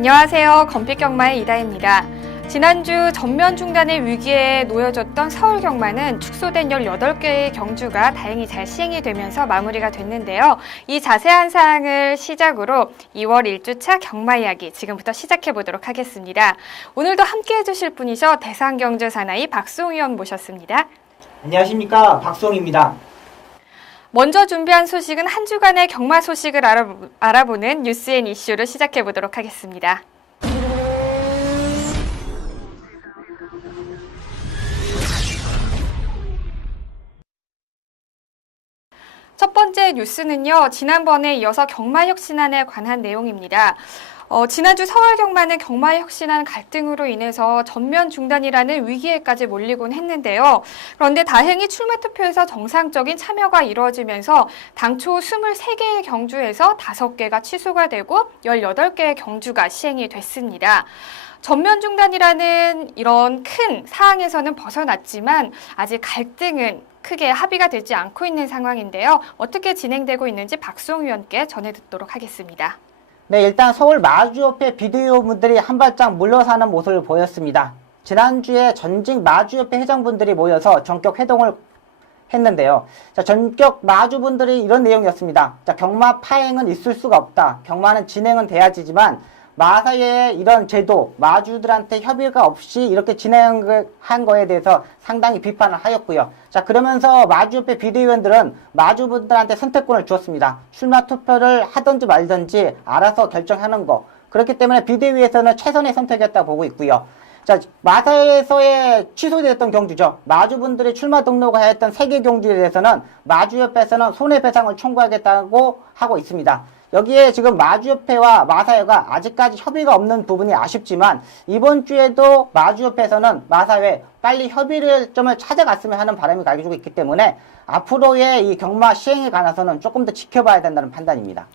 안녕하세요. 건픽경마의 이다혜입니다. 지난주 전면 중단의 위기에 놓여졌던 서울경마는 축소된 18개의 경주가 다행히 잘 시행이 되면서 마무리가 됐는데요. 이 자세한 사항을 시작으로 2월 1주차 경마 이야기 지금부터 시작해 보도록 하겠습니다. 오늘도 함께 해주실 분이셔 대상경주 사나이 박수홍 위원 모셨습니다. 안녕하십니까, 박수홍입니다. 먼저 준비한 소식은 한 주간의 경마 소식을 알아보는 뉴스앤 이슈를 시작해 보도록 하겠습니다. 첫 번째 뉴스는요, 지난번에 이어서 경마혁신안에 관한 내용입니다. 지난주 서울경마는 경마혁신안 갈등으로 인해서 전면 중단이라는 위기에까지 몰리곤 했는데요. 그런데 다행히 출마투표에서 정상적인 참여가 이루어지면서 당초 23개의 경주에서 5개가 취소가 되고 18개의 경주가 시행이 됐습니다. 전면 중단이라는 이런 큰 사항에서는 벗어났지만 아직 갈등은 크게 합의가 되지 않고 있는 상황인데요. 어떻게 진행되고 있는지 박수홍 위원께 전해 듣도록 하겠습니다. 네, 일단 서울 마주협회 비대위원분들이 한 발짝 물러서는 모습을 보였습니다. 지난주에 전직 마주협회 회장분들이 모여서 전격 회동을 했는데요. 자, 전격 마주분들이 이런 내용이었습니다. 자, 경마 파행은 있을 수가 없다. 경마는 진행은 돼야지만 마사의 이런 제도, 마주들한테 협의가 없이 이렇게 진행한 거에 대해서 상당히 비판을 하였고요. 자, 그러면서 마주협회 비대위원들은 마주분들한테 선택권을 주었습니다. 출마 투표를 하든지 말든지 알아서 결정하는 거. 그렇기 때문에 비대위에서는 최선의 선택이었다고 보고 있고요. 자, 마사에서의 취소되었던 경주죠. 마주분들이 출마 등록을 했던 3개 경주에 대해서는 마주협회에서는 손해배상을 청구하겠다고 하고 있습니다. 여기에 지금 마주협회와 마사회가 아직까지 협의가 없는 부분이 아쉽지만 이번 주에도 마주협회에서는 마사회 빨리 협의를 점을 찾아갔으면 하는 바람이 가지고 있기 때문에 앞으로의 이 경마 시행에 관해서는 조금 더 지켜봐야 된다는 판단입니다.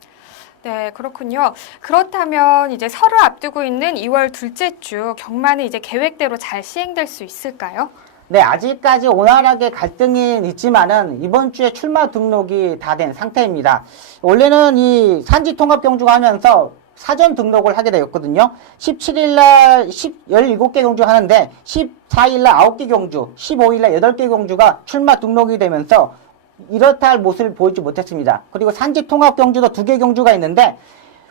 네, 그렇군요. 그렇다면 이제 설을 앞두고 있는 2월 둘째 주 경마는 이제 계획대로 잘 시행될 수 있을까요? 네, 아직까지 원활하게 갈등이 있지만은 이번 주에 출마 등록이 다 된 상태입니다. 원래는 이 산지 통합 경주가 하면서 사전 등록을 하게 되었거든요. 17일날 17개 경주 하는데 14일날 9개 경주, 15일날 8개 경주가 출마 등록이 되면서 이렇다 할 모습을 보이지 못했습니다. 그리고 산지 통합 경주도 2개 경주가 있는데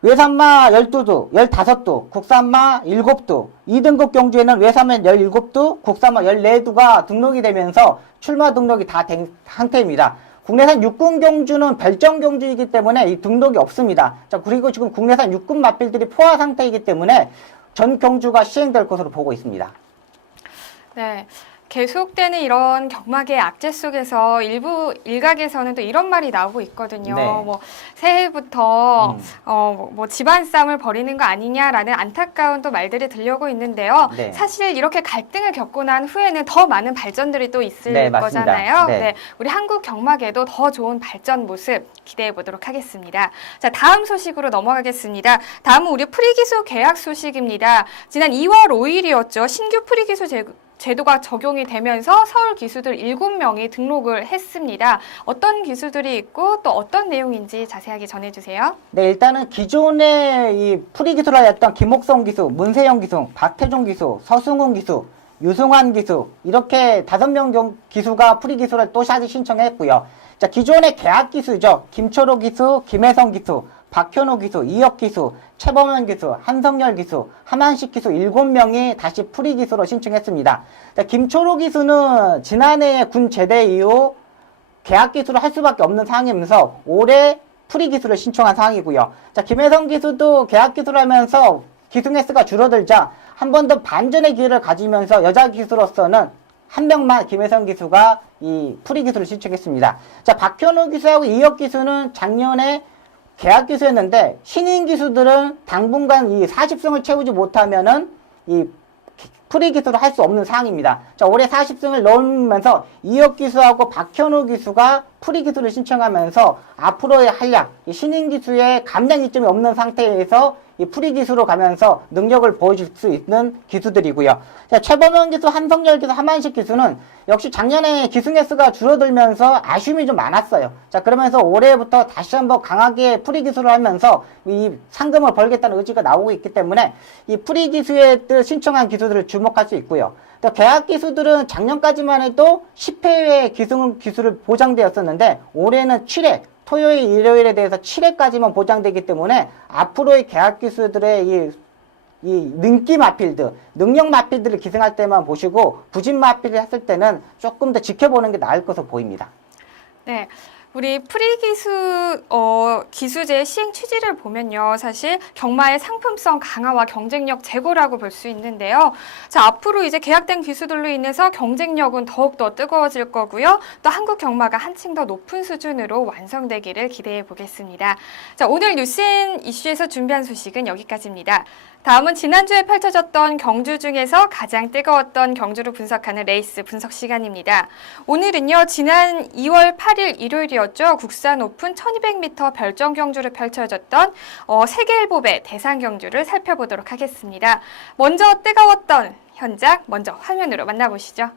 외산마 12두, 15두, 국산마 7두, 2등급 경주에는 외산마 17두, 국산마 14두가 등록이 되면서 출마 등록이 다 된 상태입니다. 국내산 육군 경주는 별정 경주이기 때문에 이 등록이 없습니다. 자, 그리고 지금 국내산 육군 마필들이 포화 상태이기 때문에 전 경주가 시행될 것으로 보고 있습니다. 네. 계속되는 이런 경마계 악재 속에서 일각에서는 또 이런 말이 나오고 있거든요. 네. 뭐 새해부터 뭐 집안 싸움을 벌이는 거 아니냐라는 안타까운 또 말들이 들려오고 있는데요. 네. 사실 이렇게 갈등을 겪고 난 후에는 더 많은 발전들이 또 있을 네, 맞습니다. 거잖아요. 네. 네, 우리 한국 경마계도 더 좋은 발전 모습 기대해 보도록 하겠습니다. 자, 다음 소식으로 넘어가겠습니다. 다음은 우리 프리기수 계약 소식입니다. 지난 2월 5일이었죠. 신규 프리기수 제도가 적용이 되면서 서울 기수들 7명이 등록을 했습니다. 어떤 기수들이 있고 또 어떤 내용인지 자세하게 전해주세요. 네, 일단은 기존에 이 프리기수를 했던 김옥성 기수, 문세영 기수, 박태종 기수, 서승훈 기수, 유승환 기수 이렇게 5명 기수가 프리기수를 또 샷이 신청했고요. 자, 기존의 계약 기수죠. 김초로 기수, 김혜성 기수, 박현우 기수, 이혁 기수, 최범현 기수, 한성열 기수, 하만식 기수 7명이 다시 프리 기수로 신청했습니다. 자, 김초로 기수는 지난해 군 제대 이후 계약 기수를 할 수밖에 없는 상황이면서 올해 프리 기수를 신청한 상황이고요. 자, 김혜성 기수도 계약 기수를 하면서 기수 횟수가 줄어들자 한 번 더 반전의 기회를 가지면서 여자 기수로서는 한 명만 김혜성 기수가 이 프리 기수를 신청했습니다. 자, 박현우 기수하고 이혁 기수는 작년에 계약 기수였는데 신인 기수들은 당분간 이 40승을 채우지 못하면은 이 프리 기수를 할 수 없는 상황입니다. 자, 올해 40승을 넘으면서 이혁 기수하고 박현우 기수가 프리 기수를 신청하면서 앞으로의 활약, 신인 기수의 감량 이점이 없는 상태에서 이 프리 기수로 가면서 능력을 보여줄 수 있는 기수들이고요. 자, 최범현 기수, 한성열 기수, 하만식 기수는 역시 작년에 기수 횟수가 줄어들면서 아쉬움이 좀 많았어요. 자, 그러면서 올해부터 다시 한번 강하게 프리 기수를 하면서 이 상금을 벌겠다는 의지가 나오고 있기 때문에 이 프리 기수에 신청한 기수들을 주목할 수 있고요. 또 계약 기수들은 작년까지만 해도 10회의 기수를 보장되었었는데 올해는 7회, 토요일, 일요일에 대해서 7회까지만 보장되기 때문에 앞으로의 계약 기수들의 이 능기 마필드, 능력 마필드를 기승할 때만 보시고 부진 마필드 했을 때는 조금 더 지켜보는 게 나을 것으로 보입니다. 네. 우리 프리기수 기수제 시행 취지를 보면요. 사실 경마의 상품성 강화와 경쟁력 제고라고 볼 수 있는데요. 자, 앞으로 이제 계약된 기수들로 인해서 경쟁력은 더욱더 뜨거워질 거고요. 또 한국 경마가 한층 더 높은 수준으로 완성되기를 기대해 보겠습니다. 자, 오늘 뉴스인 이슈에서 준비한 소식은 여기까지입니다. 다음은 지난주에 펼쳐졌던 경주 중에서 가장 뜨거웠던 경주를 분석하는 레이스 분석 시간입니다. 오늘은요, 지난 2월 8일 일요일이었죠. 국산 오픈 1200m 별정 경주를 펼쳐졌던 세계일보배 대상 경주를 살펴보도록 하겠습니다. 먼저 뜨거웠던 현장 먼저 화면으로 만나보시죠.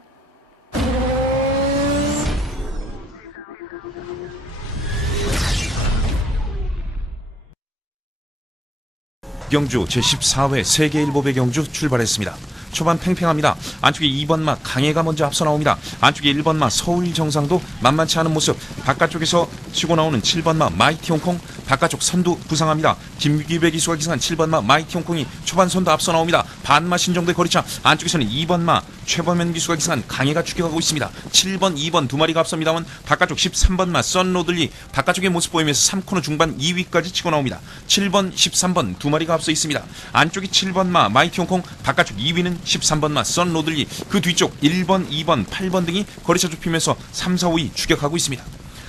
경주 제14회 세계일보배 경주 출발했습니다. 초반 팽팽합니다. 안쪽에 2번마 강해가 먼저 앞서 나옵니다. 안쪽에 1번마 서울 정상도 만만치 않은 모습. 바깥쪽에서 치고 나오는 7번마 마이티 홍콩, 바깥쪽 선두 부상합니다. 김기배 기수가 기승한 7번마 마이티 홍콩이 초반 선두 앞서 나옵니다. 반마 신정도의 거리차. 안쪽에서는 2번마 최범현 기수가 기승한 강해가 추격하고 있습니다. 7번, 2번 두 마리가 앞섭니다만 바깥쪽 13번마 썬로들리 바깥쪽의 모습 보이면서 3코너 중반 2위까지 치고 나옵니다. 7번, 13번 두 마리가 앞서 있습니다. 안쪽이 7번마 마이티 홍콩, 바깥쪽 2위는 13번마 썬로들리, 그 뒤쪽 1번, 2번, 8번 등이 거리차 좁히면서 3, 4, 5위 추격하고 있습니다.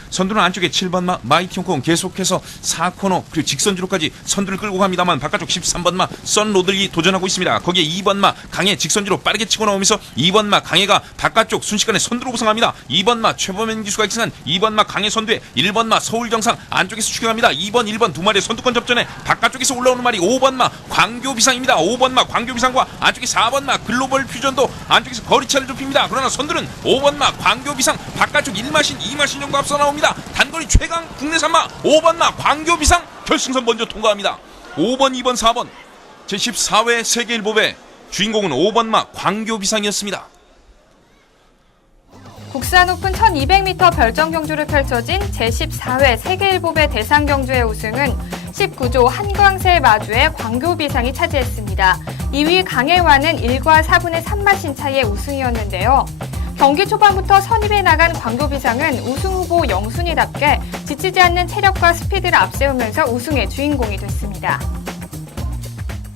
선두는 안쪽에 7번마 마이티 홍콩 계속해서 4코너 그리고 직선주로까지 선두를 끌고 갑니다만 바깥쪽 13번마 썬로들이 도전하고 있습니다. 거기에 2번마 강해 직선주로 빠르게 치고 나오면서 2번마 강해가 바깥쪽 순식간에 선두로 부상합니다. 2번마 최범현 기수가 기승한 2번마 강해 선두에 1번마 서울정상 안쪽에서 추격합니다. 2번, 1번 두 마리의 선두권 접전에 바깥쪽에서 올라오는 말이 5번마 광교비상입니다. 5번마 광교비상과 안쪽에 4번마 글로벌 퓨전도 안쪽에서 거리차를 좁힙니다. 그러나 선두는 5번마 광교비상, 바깥쪽 1마신, 2마신 정도 앞서 나옵니다. 단거리 최강 국내 산마 5번마 광교비상 결승선 먼저 통과합니다. 5번, 2번, 4번 제14회 세계일보배 주인공은 5번마 광교비상이었습니다. 국산 오픈 1200m 별정 경주를 펼쳐진 제14회 세계일보배 대상 경주의 우승은 19조 한광세 마주의 광교비상이 차지했습니다. 2위 강해와는 1과 4분의 3마신 차이의 우승이었는데요. 경기 초반부터 선입에 나간 광교비상은 우승 후보 영순이답게 지치지 않는 체력과 스피드를 앞세우면서 우승의 주인공이 됐습니다.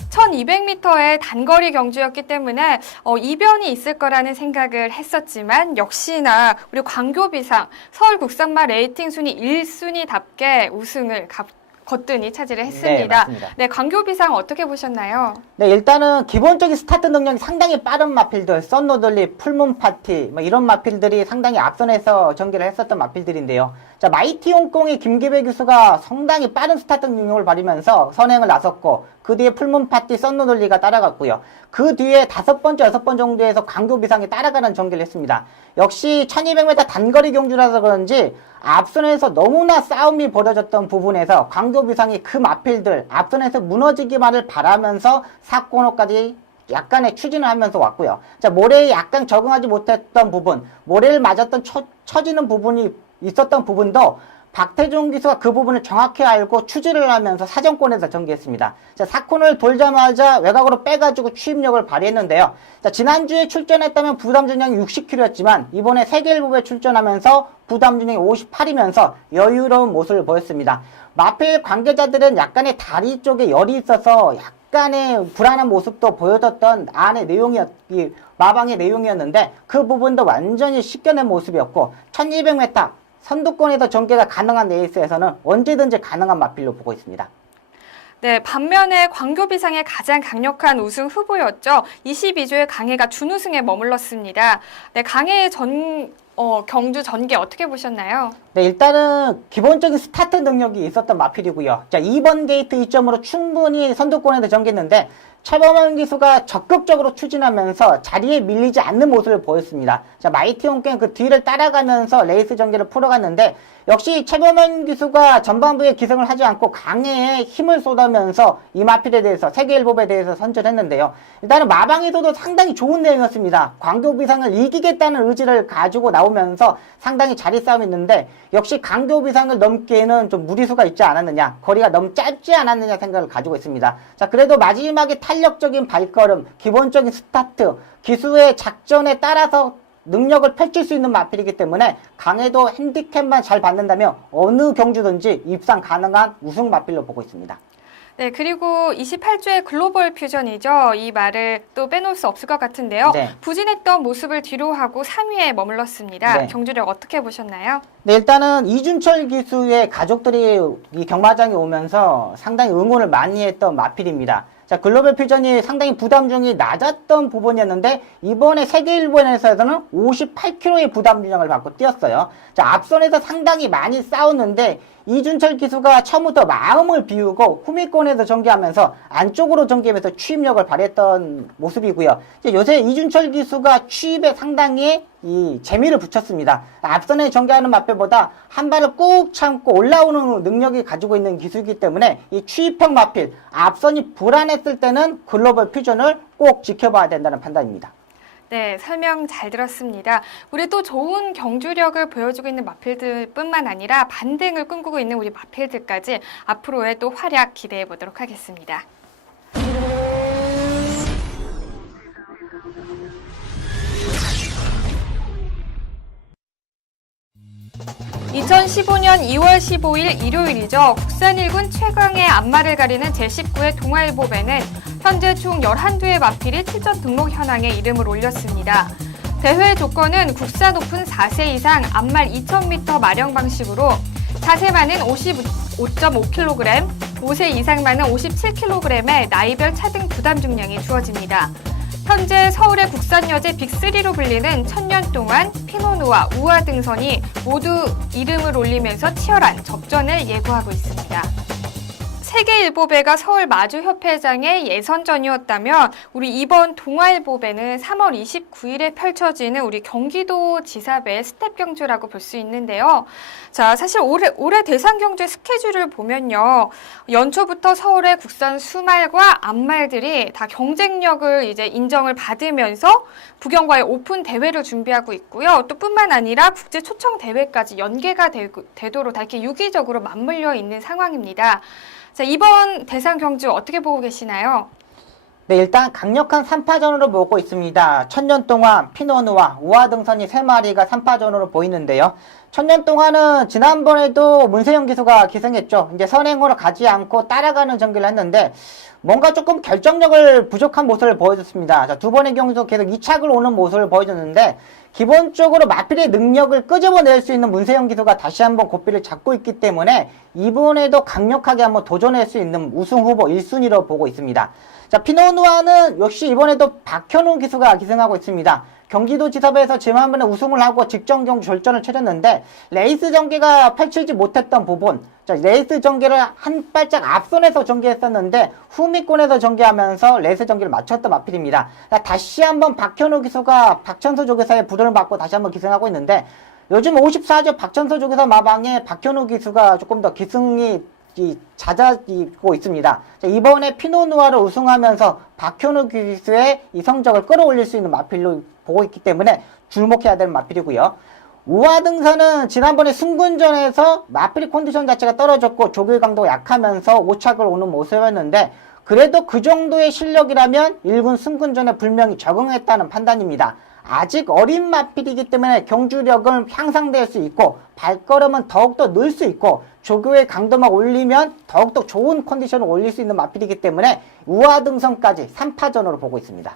1200m의 단거리 경주였기 때문에 이변이 있을 거라는 생각을 했었지만 역시나 우리 광교비상 서울 국산마 레이팅 순위 1순위답게 우승을 거뜬히 차지를 했습니다. 네, 맞습니다. 네, 광교비상 어떻게 보셨나요? 네, 일단은 기본적인 스타트 능력이 상당히 빠른 마필들, 썬노들리, 풀문파티, 뭐 이런 마필들이 상당히 앞선에서 전개를 했었던 마필들인데요. 자, 마이티 홍콩의 김기배 기수가 상당히 빠른 스타트 능력을 발휘하면서 선행을 나섰고, 그 뒤에 풀문파티, 썬노들리가 따라갔고요. 그 뒤에 5번째, 6번 정도에서 광교비상이 따라가는 전개를 했습니다. 역시 1200m 단거리 경주라서 그런지 앞선에서 너무나 싸움이 벌어졌던 부분에서 광교비상이 그 마필들 앞선에서 무너지기만을 바라면서 4코너까지 약간의 추진을 하면서 왔고요. 자, 모래에 약간 적응하지 못했던 부분, 모래를 맞았던 처지는 부분이 있었던 부분도 박태종 기수가 그 부분을 정확히 알고 추진을 하면서 사정권에서 전개했습니다. 자, 4코너를 돌자마자 외곽으로 빼가지고 추입력을 발휘했는데요. 자, 지난주에 출전했다면 부담 중량이 60kg였지만 이번에 세계일보에 출전하면서 부담 중량이 58이면서 여유로운 모습을 보였습니다. 마필 관계자들은 약간의 다리 쪽에 열이 있어서 약간의 불안한 모습도 보여줬던 마방의 내용이었는데 그 부분도 완전히 씻겨낸 모습이었고 1200m 선두권에서 전개가 가능한 레이스에서는 언제든지 가능한 마필로 보고 있습니다. 네, 반면에 광교비상의 가장 강력한 우승 후보였죠. 22조의 강해가 준우승에 머물렀습니다. 네, 강해의 경주 전개 어떻게 보셨나요? 네, 일단은 기본적인 스타트 능력이 있었던 마필이고요. 자, 2번 게이트 이점으로 충분히 선두권에도 전개했는데 최범현 기수가 적극적으로 추진하면서 자리에 밀리지 않는 모습을 보였습니다. 자, 마이티 홍케는 그 뒤를 따라가면서 레이스 전개를 풀어갔는데 역시 최범현 기수가 전반부에 기승을 하지 않고 강해에 힘을 쏟으면서 이 마필에 대해서 세계일보에 대해서 선전했는데요. 일단은 마방에서도 상당히 좋은 내용이었습니다. 광교비상을 이기겠다는 의지를 가지고 나오면서 상당히 자리 싸움이 있는데 역시 광교비상을 넘기에는 좀 무리수가 있지 않았느냐, 거리가 너무 짧지 않았느냐 생각을 가지고 있습니다. 자, 그래도 마지막에 탄력적인 발걸음, 기본적인 스타트, 기수의 작전에 따라서 능력을 펼칠 수 있는 마필이기 때문에 강해도 핸디캡만 잘 받는다면 어느 경주든지 입상 가능한 우승 마필로 보고 있습니다. 네, 그리고 28조의 글로벌 퓨전이죠. 이 말을 또 빼놓을 수 없을 것 같은데요. 네. 부진했던 모습을 뒤로하고 3위에 머물렀습니다. 네. 경주력 어떻게 보셨나요? 네, 일단은 이준철 기수의 가족들이 이 경마장에 오면서 상당히 응원을 많이 했던 마필입니다. 자, 글로벌 퓨전이 상당히 부담중이 낮았던 부분이었는데 이번에 세계일보에서는 58kg의 부담중량을 받고 뛰었어요. 자, 앞선에서 상당히 많이 싸웠는데 이준철 기수가 처음부터 마음을 비우고 후미권에서 전개하면서 안쪽으로 전개하면서 추입력을 발휘했던 모습이고요. 요새 이준철 기수가 추입에 상당히 이 재미를 붙였습니다. 앞선에 전개하는 마필보다 한 발을 꾹 참고 올라오는 능력이 가지고 있는 기수이기 때문에 이 추입형 마필, 앞선이 불안했을 때는 글로벌 퓨전을 꼭 지켜봐야 된다는 판단입니다. 네, 설명 잘 들었습니다. 우리 또 좋은 경주력을 보여주고 있는 마필들뿐만 아니라 반등을 꿈꾸고 있는 우리 마필들까지 앞으로의 또 활약 기대해 보도록 하겠습니다. 2015년 2월 15일 일요일이죠. 국산 1군 최강의 앞말을 가리는 제19회 동아일보배는 현재 총 11두의 마필이 출전 등록 현황에 이름을 올렸습니다. 대회 조건은 국산 오픈 4세 이상 앞말 2000m 마령 방식으로 4세만은 55.5kg, 5세 이상만은 57kg의 나이별 차등 부담 중량이 주어집니다. 현재 서울의 국산 여제 빅3로 불리는 1000년 동안 피노누아, 우아 등선이 모두 이름을 올리면서 치열한 접전을 예고하고 있습니다. 세계일보배가 서울 마주협회장의 예선전이었다면 우리 이번 동아일보배는 3월 29일에 펼쳐지는 우리 경기도 지사배의 스텝 경주라고 볼 수 있는데요. 자, 사실 올해 대상 경주의 스케줄을 보면요. 연초부터 서울의 국산 수말과 앞말들이 다 경쟁력을 이제 인정을 받으면서 부경과의 오픈 대회를 준비하고 있고요. 또 뿐만 아니라 국제 초청 대회까지 연계가 되도록 다 이렇게 유기적으로 맞물려 있는 상황입니다. 자, 이번 대상 경주 어떻게 보고 계시나요? 네, 일단 강력한 3파전으로 보고 있습니다. 1000년 동안 피노누아, 우아 등선이 3마리가 3파전으로 보이는데요. 1000년 동안은 지난번에도 문세영 기수가 기승했죠. 이제 선행으로 가지 않고 따라가는 전개를 했는데 뭔가 조금 결정력을 부족한 모습을 보여줬습니다. 자, 두 번의 경기도 계속 2착을 오는 모습을 보여줬는데 기본적으로 마필의 능력을 끄집어낼 수 있는 문세영 기수가 다시 한번 고삐를 잡고 있기 때문에 이번에도 강력하게 한번 도전할 수 있는 우승 후보 1순위로 보고 있습니다. 자, 피노누아는 역시 이번에도 박현우 기수가 기승하고 있습니다. 경기도지사배에서 지난번에 우승을 하고 직전 경주 절전을 치렀는데 레이스 전개가 펼치지 못했던 부분, 자, 레이스 전개를 한 발짝 앞선에서 전개했었는데 후미권에서 전개하면서 레이스 전개를 맞췄던 마필입니다. 자, 다시 한번 박현우 기수가 박천수 조교사의 부름을 받고 다시 한번 기승하고 있는데 요즘 54조 박천수 조교사 마방에 박현우 기수가 조금 더 기승이 잦아지고 있습니다. 자, 이번에 피노누아를 우승하면서 박현우 기수의 이 성적을 끌어올릴 수 있는 마필로 보고 있기 때문에 주목해야 될 마필이고요. 우아 등산은 지난번에 승군전에서 마필 컨디션 자체가 떨어졌고 조길 강도가 약하면서 5착을 오는 모습이었는데 그래도 그 정도의 실력이라면 1군 승군전에 분명히 적응했다는 판단입니다. 아직 어린 마필이기 때문에 경주력은 향상될 수 있고 발걸음은 더욱더 늘 수 있고 조교의 강도만 올리면 더욱더 좋은 컨디션을 올릴 수 있는 마필이기 때문에 우아 등선까지 3파전으로 보고 있습니다.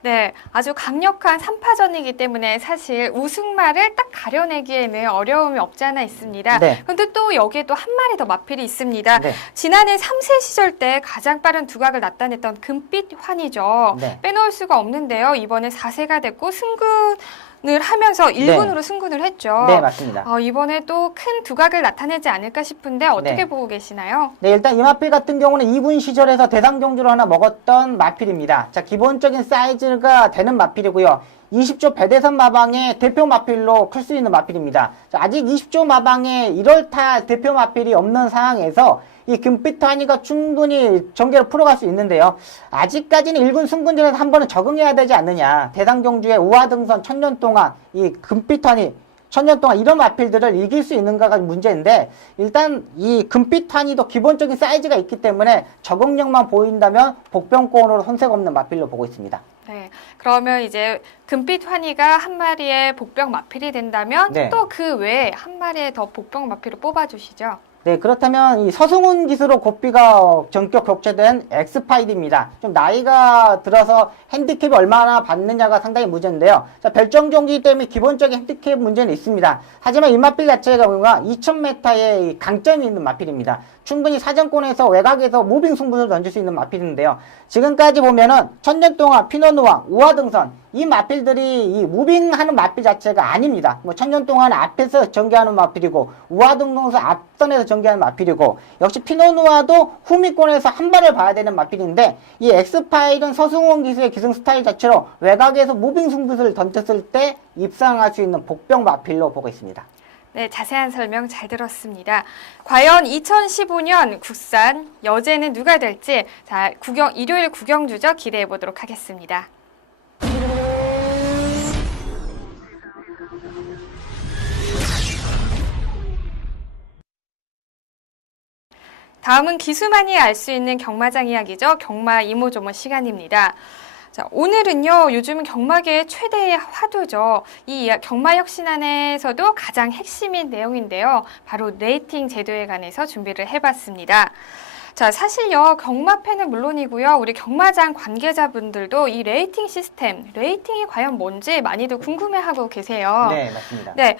네, 아주 강력한 3파전이기 때문에 사실 우승마를 딱 가려내기에는 어려움이 없지 않아 있습니다. 네. 그런데 또 여기에 또 한 마리 더 마필이 있습니다. 네. 지난해 3세 시절 때 가장 빠른 두각을 나타냈던 금빛 환이죠. 네. 빼놓을 수가 없는데요. 이번에 4세가 됐고 승근을 하면서 1군으로 승근을 했죠. 네, 맞습니다. 이번에 또 큰 두각을 나타내지 않을까 싶은데 어떻게 네. 보고 계시나요? 네, 일단 이 마필 같은 경우는 2군 시절에서 대상 경주를 하나 먹었던 마필입니다. 자, 기본적인 사이즈가 되는 마필이고요. 20조 배대선 마방의 대표 마필로 클 수 있는 마필입니다. 자, 아직 20조 마방에 1월타 대표 마필이 없는 상황에서 이 금빛 환희가 충분히 전개를 풀어갈 수 있는데요. 아직까지는 1군 승군전에서 한 번은 적응해야 되지 않느냐. 대상 경주의 우하등선 1000년 동안 이 금빛 환희 1000년 동안 이런 마필들을 이길 수 있는가가 문제인데, 일단 이 금빛 환희도 기본적인 사이즈가 있기 때문에 적응력만 보인다면 복병권으로 손색 없는 마필로 보고 있습니다. 네, 그러면 이제 금빛 환희가 한 마리의 복병 마필이 된다면 네. 또 그 외에 한 마리의 더 복병 마필을 뽑아주시죠. 네, 그렇다면 이 서승훈 기수로 고삐가 전격 격퇴된 엑스파이드입니다. 좀 나이가 들어서 핸디캡이 얼마나 받느냐가 상당히 문제인데요. 자, 별정종기 때문에 기본적인 핸디캡 문제는 있습니다. 하지만 이 마필 자체가 2000m의 강점이 있는 마필입니다. 충분히 사정권에서 외곽에서 무빙 승부를 던질 수 있는 마필인데요. 지금까지 보면은 1000년 동안 피노누아, 우하등선 이 마필들이 이 무빙하는 마필 자체가 아닙니다. 뭐 1000년 동안 앞에서 전개하는 마필이고 우하등선에서 앞선에서 전개하는 마필이고, 역시 피노누아도 후미권에서 한 발을 봐야 되는 마필인데, 이 엑스파일은 서승훈 기수의 기승 스타일 자체로 외곽에서 무빙 승부를 던졌을 때 입상할 수 있는 복병 마필로 보고 있습니다. 네, 자세한 설명 잘 들었습니다. 과연 2015년 국산 여제는 누가 될지 자, 일요일 구경주죠. 기대해 보도록 하겠습니다. 다음은 기수만이 알 수 있는 경마장 이야기죠. 경마 이모저모 시간입니다. 자, 오늘은요, 요즘 경마계의 최대의 화두죠. 이 경마혁신안에서도 가장 핵심인 내용인데요. 바로 레이팅 제도에 관해서 준비를 해봤습니다. 자, 사실요, 경마팬은 물론이고요, 우리 경마장 관계자분들도 이 레이팅 시스템, 레이팅이 과연 뭔지 많이들 궁금해하고 계세요. 네, 맞습니다. 네,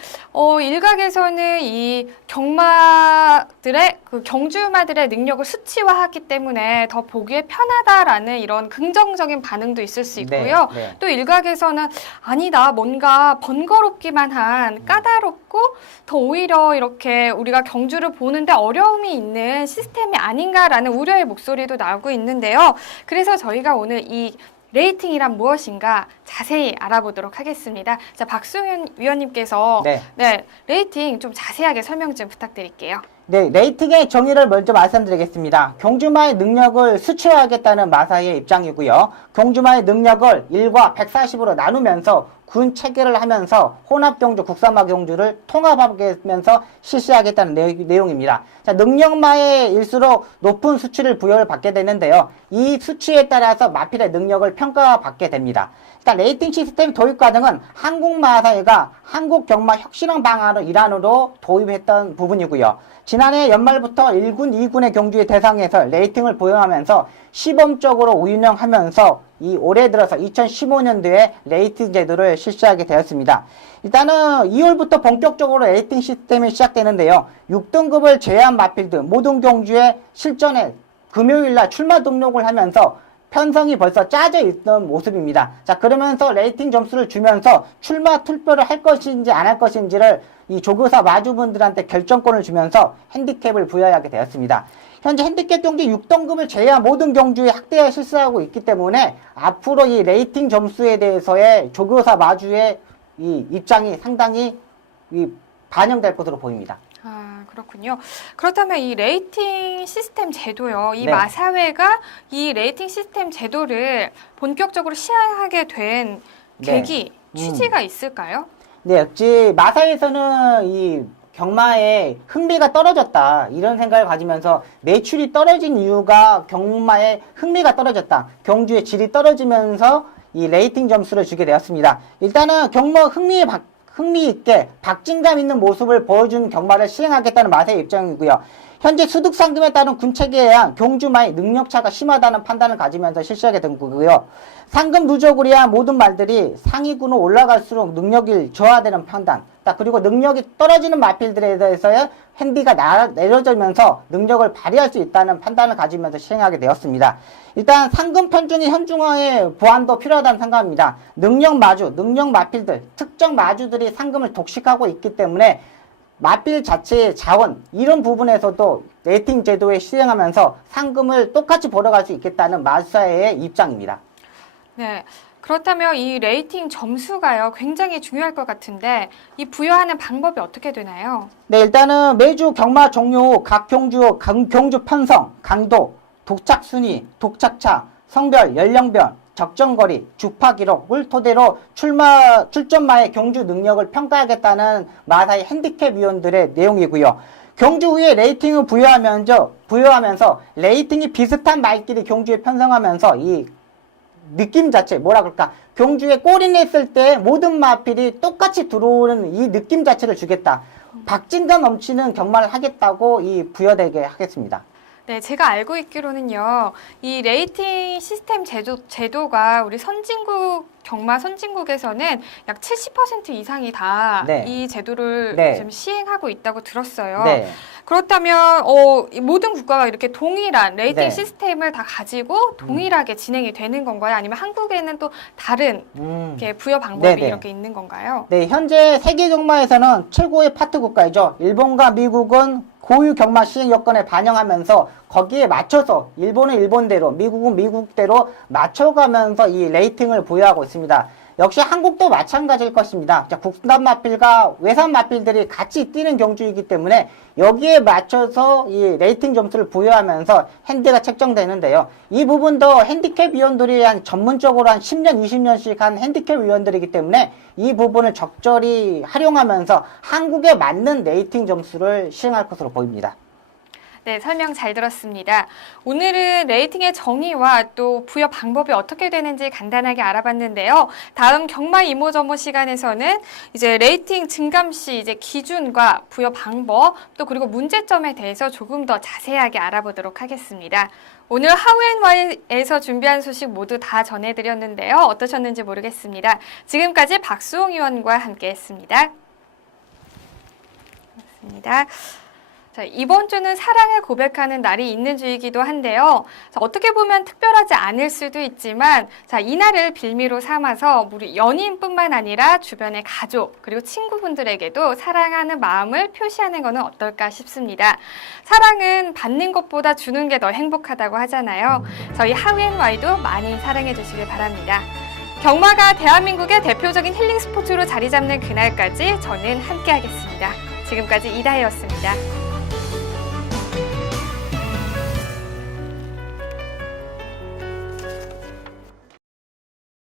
일각에서는 이 경마들의 경주마들의 능력을 수치화하기 때문에 더 보기에 편하다라는 이런 긍정적인 반응도 있을 수 있고요. 네, 네. 또 일각에서는 아니다, 뭔가 번거롭기만 한 까다롭고 더 오히려 이렇게 우리가 경주를 보는데 어려움이 있는 시스템이 아닌가라는 우려의 목소리도 나오고 있는데요. 그래서 저희가 오늘 이 레이팅이란 무엇인가 자세히 알아보도록 하겠습니다. 자, 박수현 위원님께서 네. 레이팅 좀 자세하게 설명 좀 부탁드릴게요. 네, 레이팅의 정의를 먼저 말씀드리겠습니다. 경주마의 능력을 수치화하겠다는 마사의 입장이고요. 경주마의 능력을 1과 140으로 나누면서 군 체계를 하면서 혼합경주, 국산마 경주를 통합하면서 실시하겠다는 내용입니다. 자, 능력마의 일수록 높은 수치를 부여를 받게 되는데요. 이 수치에 따라서 마필의 능력을 평가받게 됩니다. 일단 레이팅 시스템 도입 과정은 한국마사회가 한국경마혁신안 방안의 일환으로 도입했던 부분이고요. 지난해 연말부터 1군, 2군의 경주의 대상에서 레이팅을 보용하면서 시범적으로 운영하면서 이 올해 들어서 2015년도에 레이팅 제도를 실시하게 되었습니다. 일단은 2월부터 본격적으로 레이팅 시스템이 시작되는데요. 6등급을 제외한 마필들 모든 경주에 실전에 금요일날 출마 등록을 하면서 편성이 벌써 짜져 있던 모습입니다. 자, 그러면서 레이팅 점수를 주면서 출마 투표를 할 것인지 안 할 것인지를 이 조교사 마주분들한테 결정권을 주면서 핸디캡을 부여하게 되었습니다. 현재 핸디캡 경주 6등급을 제외한 모든 경주에 확대해 실시하고 있기 때문에 앞으로 이 레이팅 점수에 대해서의 조교사 마주의 이 입장이 상당히 반영될 것으로 보입니다. 아, 그렇군요. 그렇다면 이 레이팅 시스템 제도요. 이 네. 마사회가 이 레이팅 시스템 제도를 본격적으로 시행하게 된 계기, 취지가 있을까요? 네, 역시 마사에서는 이 경마에 흥미가 떨어졌다 이런 생각을 가지면서 매출이 떨어진 이유가 경마에 흥미가 떨어졌다, 경주의 질이 떨어지면서 이 레이팅 점수를 주게 되었습니다. 일단은 경마 흥미 있게 박진감 있는 모습을 보여준 경마를 시행하겠다는 마사의 입장이고요. 현재 소득 상금에 따른 군책에 의한 경주마의 능력차가 심하다는 판단을 가지면서 실시하게 된 거고요. 상금 누적을 위한 모든 말들이 상위군으로 올라갈수록 능력이 저하되는 판단, 그리고 능력이 떨어지는 마필들에 대해서의 핸디가 내려지면서 능력을 발휘할 수 있다는 판단을 가지면서 시행하게 되었습니다. 일단 상금 편중의 현중화의 보완도 필요하다는 생각입니다. 능력 마필들, 특정 마주들이 상금을 독식하고 있기 때문에 마필 자체의 자원, 이런 부분에서도 레이팅 제도에 시행하면서 상금을 똑같이 벌어갈 수 있겠다는 마사회의 입장입니다. 네. 그렇다면 이 레이팅 점수가요, 굉장히 중요할 것 같은데 이 부여하는 방법이 어떻게 되나요? 네, 일단은 매주 경마 종료 후 각 경주 편성, 강도, 독착 순위, 독착차, 성별, 연령별, 적정거리, 주파 기록을 토대로 출전마의 경주 능력을 평가하겠다는 마사의 핸디캡 위원들의 내용이고요. 경주 후에 레이팅을 부여하면서 레이팅이 비슷한 말끼리 경주에 편성하면서 이 느낌 자체, 경주에 골인했을 때 모든 마필이 똑같이 들어오는 이 느낌 자체를 주겠다. 박진감 넘치는 경마를 하겠다고 부여되게 하겠습니다. 네, 제가 알고 있기로는요, 이 레이팅 시스템 제도가 우리 경마 선진국에서는 약 70% 이상이 다 이 제도를 지금 시행하고 있다고 들었어요. 네. 그렇다면 모든 국가가 이렇게 동일한 레이팅 시스템을 다 가지고 동일하게 진행이 되는 건가요? 아니면 한국에는 또 다른 이렇게 부여 방법이 이렇게 있는 건가요? 네, 현재 세계 경마에서는 최고의 파트 국가이죠. 일본과 미국은 고유 경마 시행 여건에 반영하면서 거기에 맞춰서 일본은 일본대로, 미국은 미국대로 맞춰가면서 이 레이팅을 부여하고 있습니다. 역시 한국도 마찬가지일 것입니다. 국산 마필과 외산 마필들이 같이 뛰는 경주이기 때문에 여기에 맞춰서 이 레이팅 점수를 부여하면서 핸디가 책정되는데요. 이 부분도 핸디캡 위원들이 전문적으로 한 10년, 20년씩 한 핸디캡 위원들이기 때문에 이 부분을 적절히 활용하면서 한국에 맞는 레이팅 점수를 시행할 것으로 보입니다. 네, 설명 잘 들었습니다. 오늘은 레이팅의 정의와 또 부여 방법이 어떻게 되는지 간단하게 알아봤는데요. 다음 경마 이모저모 시간에서는 이제 레이팅 증감 시 이제 기준과 부여 방법 또 그리고 문제점에 대해서 조금 더 자세하게 알아보도록 하겠습니다. 오늘 하우앤와이에서 준비한 소식 모두 다 전해드렸는데요. 어떠셨는지 모르겠습니다. 지금까지 박수홍 의원과 함께했습니다. 고맙습니다. 자, 이번 주는 사랑을 고백하는 날이 있는 주이기도 한데요. 자, 어떻게 보면 특별하지 않을 수도 있지만 이날을 빌미로 삼아서 우리 연인뿐만 아니라 주변의 가족 그리고 친구분들에게도 사랑하는 마음을 표시하는 것은 어떨까 싶습니다. 사랑은 받는 것보다 주는 게 더 행복하다고 하잖아요. 저희 하우앤와이도 많이 사랑해 주시길 바랍니다. 경마가 대한민국의 대표적인 힐링 스포츠로 자리 잡는 그날까지 저는 함께하겠습니다. 지금까지 이다혜였습니다.